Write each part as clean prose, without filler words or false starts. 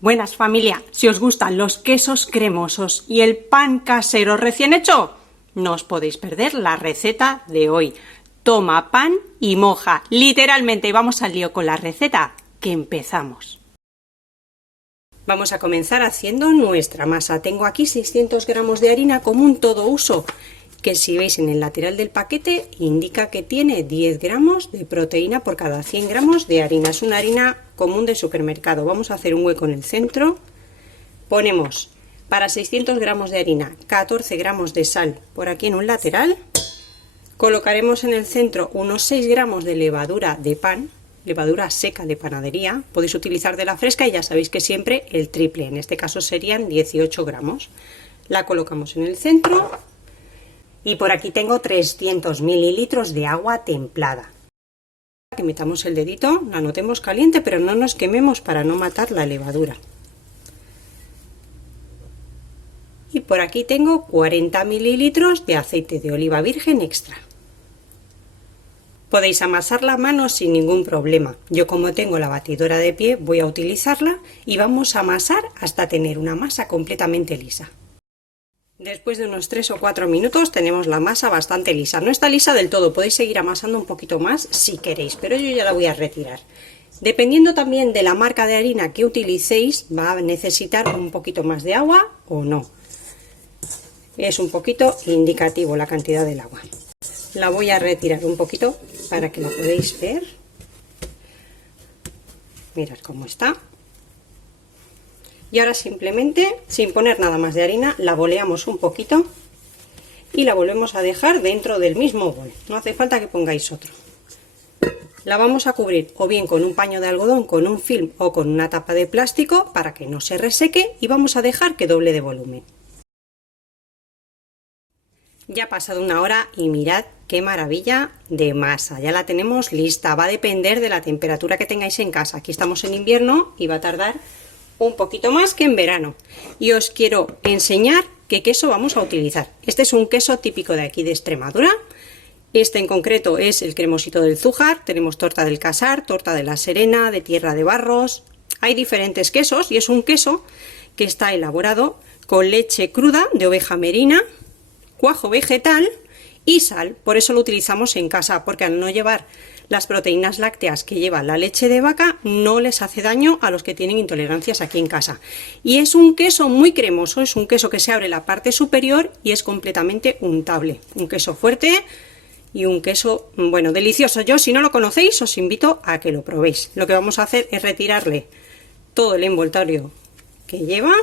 Buenas familia, si os gustan los quesos cremosos y el pan casero recién hecho, no os podéis perder la receta de hoy. Toma pan y moja, literalmente, y vamos al lío con la receta, que empezamos. Vamos a comenzar haciendo nuestra masa. Tengo aquí 600 gramos de harina común todo uso, que si veis en el lateral del paquete indica que tiene 10 gramos de proteína por cada 100 gramos de harina. Es una harina común de supermercado. Vamos a hacer un hueco en el centro. Ponemos para 600 gramos de harina 14 gramos de sal por aquí en un lateral. Colocaremos en el centro unos 6 gramos de levadura de pan, levadura seca de panadería. Podéis utilizar de la fresca y ya sabéis que siempre el triple, en este caso serían 18 gramos. La colocamos en el centro. Y por aquí tengo 300 mililitros de agua templada. Que metamos el dedito, la notemos caliente, pero no nos quememos para no matar la levadura. Y por aquí tengo 40 mililitros de aceite de oliva virgen extra. Podéis amasar la mano sin ningún problema. Yo, como tengo la batidora de pie, voy a utilizarla y vamos a amasar hasta tener una masa completamente lisa. Después de unos 3 o 4 minutos tenemos la masa bastante lisa. No está lisa del todo, podéis seguir amasando un poquito más si queréis, pero yo ya la voy a retirar. Dependiendo también de la marca de harina que utilicéis, va a necesitar un poquito más de agua o no. Es un poquito indicativo la cantidad del agua. La voy a retirar un poquito para que la podáis ver. Mirad cómo está. Y ahora simplemente, sin poner nada más de harina, la boleamos un poquito y la volvemos a dejar dentro del mismo bol. No hace falta que pongáis otro. La vamos a cubrir o bien con un paño de algodón, con un film o con una tapa de plástico para que no se reseque, y vamos a dejar que doble de volumen. Ya ha pasado una hora y mirad qué maravilla de masa. Ya la tenemos lista. Va a depender de la temperatura que tengáis en casa. Aquí estamos en invierno y va a tardar un poquito más que en verano. Y os quiero enseñar qué queso vamos a utilizar. Este es un queso típico de aquí de Extremadura. Este en concreto es el cremosito del Zújar. Tenemos torta del Casar, torta de la Serena, de Tierra de Barros. Hay diferentes quesos y es un queso que está elaborado con leche cruda de oveja merina, cuajo vegetal y sal. Por eso lo utilizamos en casa, porque al no llevar las proteínas lácteas que lleva la leche de vaca, no les hace daño a los que tienen intolerancias aquí en casa. Y es un queso muy cremoso, es un queso que se abre la parte superior y es completamente untable. Un queso fuerte y un queso, bueno, delicioso. Yo, si no lo conocéis, os invito a que lo probéis. Lo que vamos a hacer es retirarle todo el envoltorio que lleva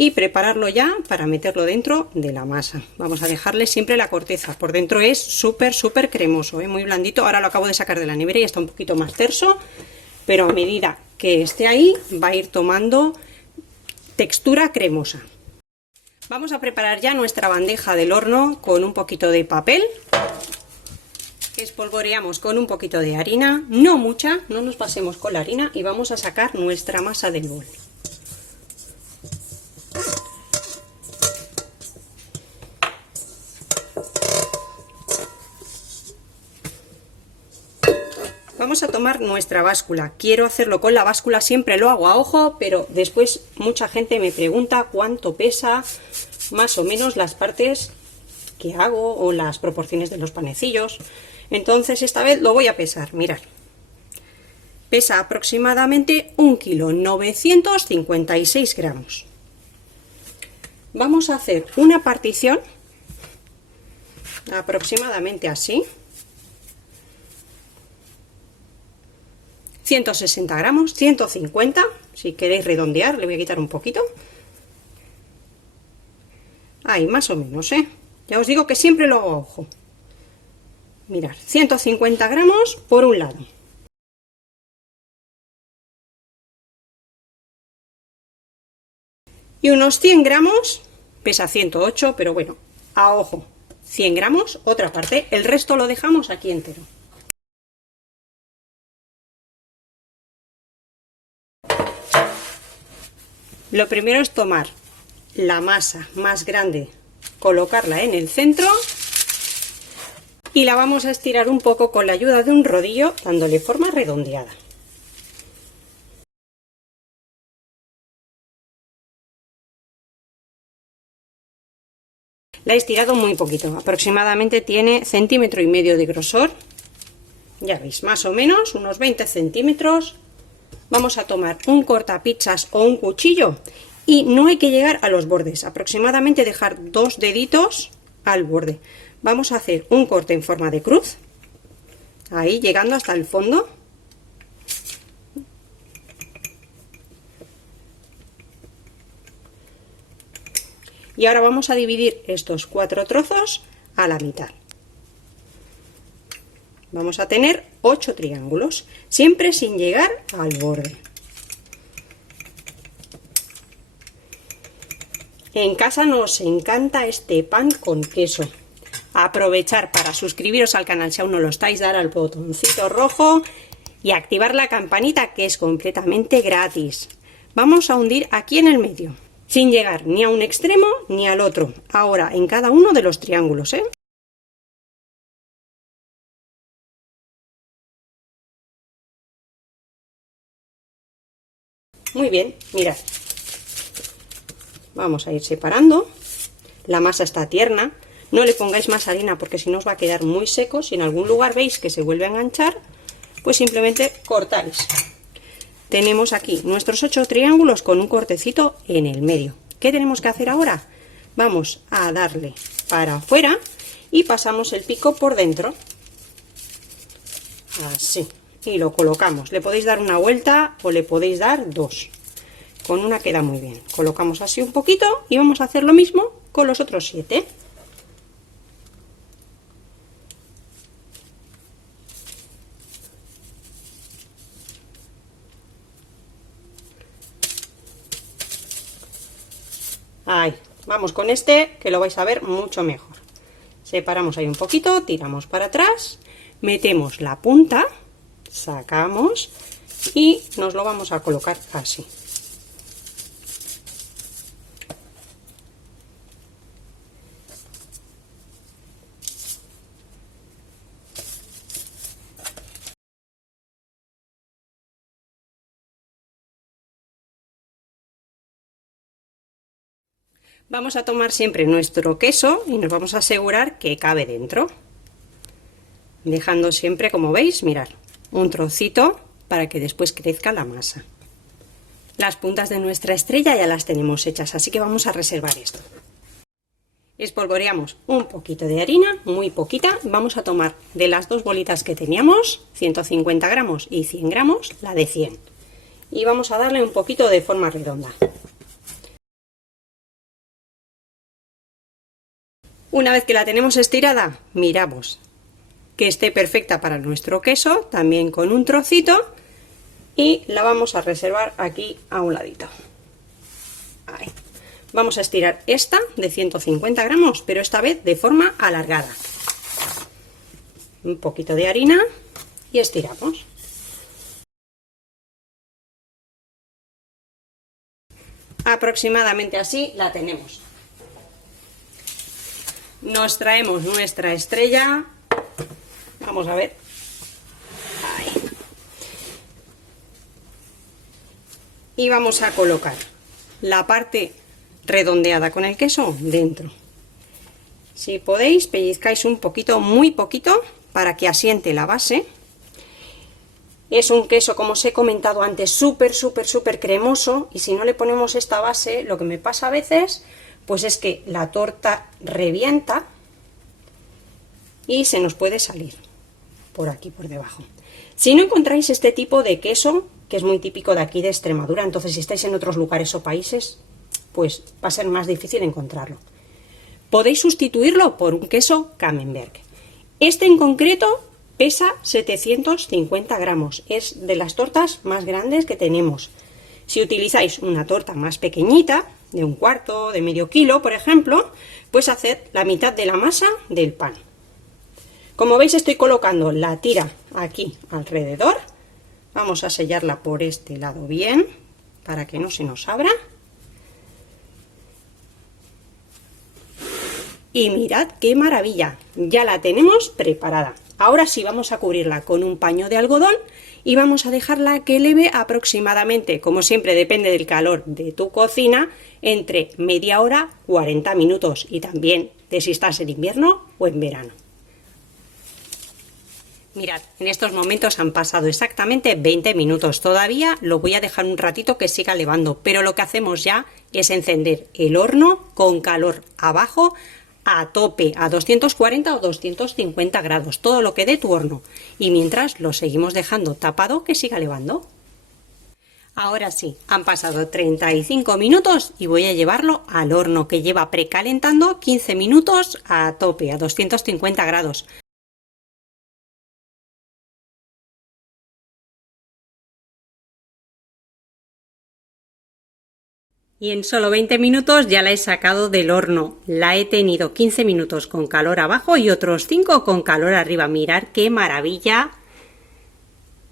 y prepararlo ya para meterlo dentro de la masa. Vamos a dejarle siempre la corteza. Por dentro es súper cremoso, muy blandito. Ahora lo acabo de sacar de la nevera y está un poquito más terso, pero a medida que esté ahí va a ir tomando textura cremosa. Vamos a preparar ya nuestra bandeja del horno con un poquito de papel que espolvoreamos con un poquito de harina, no mucha, no nos pasemos con la harina, y vamos a sacar nuestra masa del bol. Vamos a tomar nuestra báscula. Quiero hacerlo con la báscula, siempre lo hago a ojo, pero después mucha gente me pregunta cuánto pesa más o menos las partes que hago o las proporciones de los panecillos. Entonces esta vez lo voy a pesar. Mirad, pesa aproximadamente 1 kilo 956 gramos. Vamos a hacer una partición aproximadamente así. 160 gramos, 150, si queréis redondear, le voy a quitar un poquito. Ahí, más o menos, ¿eh? Ya os digo que siempre lo hago a ojo. Mirad, 150 gramos por un lado. Y unos 100 gramos, pesa 108, pero bueno, a ojo. 100 gramos, otra parte, el resto lo dejamos aquí entero. Lo primero es tomar la masa más grande, colocarla en el centro y la vamos a estirar un poco con la ayuda de un rodillo, dándole forma redondeada. La he estirado muy poquito, aproximadamente tiene 1,5 centímetros de grosor. Ya veis, más o menos, unos 20 centímetros. Vamos a tomar un cortapizzas o un cuchillo y no hay que llegar a los bordes, aproximadamente dejar 2 deditos al borde. Vamos a hacer un corte en forma de cruz, ahí llegando hasta el fondo. Y ahora vamos a dividir estos 4 trozos a la mitad. Vamos a tener 8 triángulos, siempre sin llegar al borde. En casa nos encanta este pan con queso. Aprovechar para suscribiros al canal si aún no lo estáis, dar al botoncito rojo y activar la campanita, que es completamente gratis. Vamos a hundir aquí en el medio, sin llegar ni a un extremo ni al otro. Ahora en cada uno de los triángulos, ¿eh? Muy bien, mirad. Vamos a ir separando. La masa está tierna. No le pongáis más harina porque si no os va a quedar muy seco. Si en algún lugar veis que se vuelve a enganchar, pues simplemente cortáis. Tenemos aquí nuestros 8 triángulos con un cortecito en el medio. ¿Qué tenemos que hacer ahora? Vamos a darle para afuera y pasamos el pico por dentro. Así. Y lo colocamos. Le podéis dar una vuelta o le podéis dar 2. Con una queda muy bien. Colocamos así un poquito y vamos a hacer lo mismo con los otros 7. Ahí, vamos con este, que lo vais a ver mucho mejor. Separamos ahí un poquito, tiramos para atrás, metemos la punta, sacamos y nos lo vamos a colocar así. Vamos a tomar siempre nuestro queso y nos vamos a asegurar que cabe dentro, dejando siempre, como veis, mirad, un trocito para que después crezca la masa. Las puntas de nuestra estrella ya las tenemos hechas, así que vamos a reservar esto. Espolvoreamos un poquito de harina, muy poquita. Vamos a tomar de las 2 bolitas que teníamos, 150 gramos y 100 gramos, la de 100. Y vamos a darle un poquito de forma redonda. Una vez que la tenemos estirada, miramos que esté perfecta para nuestro queso, también con un trocito, y la vamos a reservar aquí a un ladito. Ahí. Vamos a estirar esta de 150 gramos, pero esta vez de forma alargada. Un poquito de harina y estiramos. Aproximadamente así la tenemos. Nos traemos nuestra estrella, vamos a ver, ahí. Y vamos a colocar la parte redondeada con el queso dentro. Si podéis, pellizcáis un poquito, muy poquito, para que asiente la base. Es un queso, como os he comentado antes, súper cremoso, y si no le ponemos esta base, lo que me pasa a veces pues es que la torta revienta y se nos puede salir por aquí por debajo. Si no encontráis este tipo de queso, que es muy típico de aquí de Extremadura, entonces si estáis en otros lugares o países, pues va a ser más difícil encontrarlo. Podéis sustituirlo por un queso Camembert. Este en concreto pesa 750 gramos, es de las tortas más grandes que tenemos. Si utilizáis una torta más pequeñita, de 1/4, de medio kilo, por ejemplo, pues haced la mitad de la masa del pan. Como veis, estoy colocando la tira aquí alrededor. Vamos a sellarla por este lado bien, para que no se nos abra. Y mirad qué maravilla, ya la tenemos preparada. Ahora sí vamos a cubrirla con un paño de algodón y vamos a dejarla que leve aproximadamente, como siempre depende del calor de tu cocina, entre media hora, 40 minutos, y también de si estás en invierno o en verano. Mirad, en estos momentos han pasado exactamente 20 minutos. Todavía lo voy a dejar un ratito que siga levando, pero lo que hacemos ya es encender el horno con calor abajo a tope, a 240 o 250 grados, todo lo que dé tu horno. Y mientras lo seguimos dejando tapado que siga levando. Ahora sí, han pasado 35 minutos y voy a llevarlo al horno que lleva precalentando 15 minutos a tope, a 250 grados. Y en solo 20 minutos ya la he sacado del horno. La he tenido 15 minutos con calor abajo y otros 5 con calor arriba. Mirad qué maravilla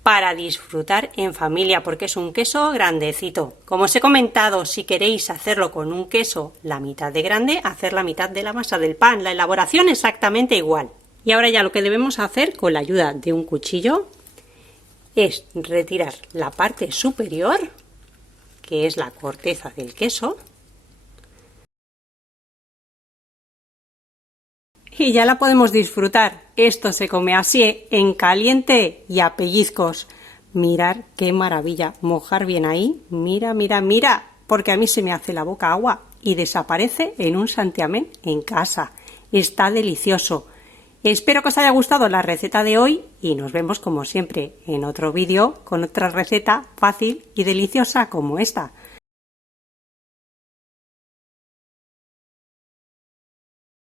para disfrutar en familia, porque es un queso grandecito. Como os he comentado, si queréis hacerlo con un queso la mitad de grande, hacer la mitad de la masa del pan. La elaboración exactamente igual. Y ahora ya lo que debemos hacer con la ayuda de un cuchillo es retirar la parte superior, que es la corteza del queso, y ya la podemos disfrutar. Esto se come así, en caliente y a pellizcos. Mirad qué maravilla, mojar bien ahí, mira, mira, mira, porque a mí se me hace la boca agua y desaparece en un santiamén en casa. Está delicioso. Espero que os haya gustado la receta de hoy y nos vemos como siempre en otro vídeo con otra receta fácil y deliciosa como esta.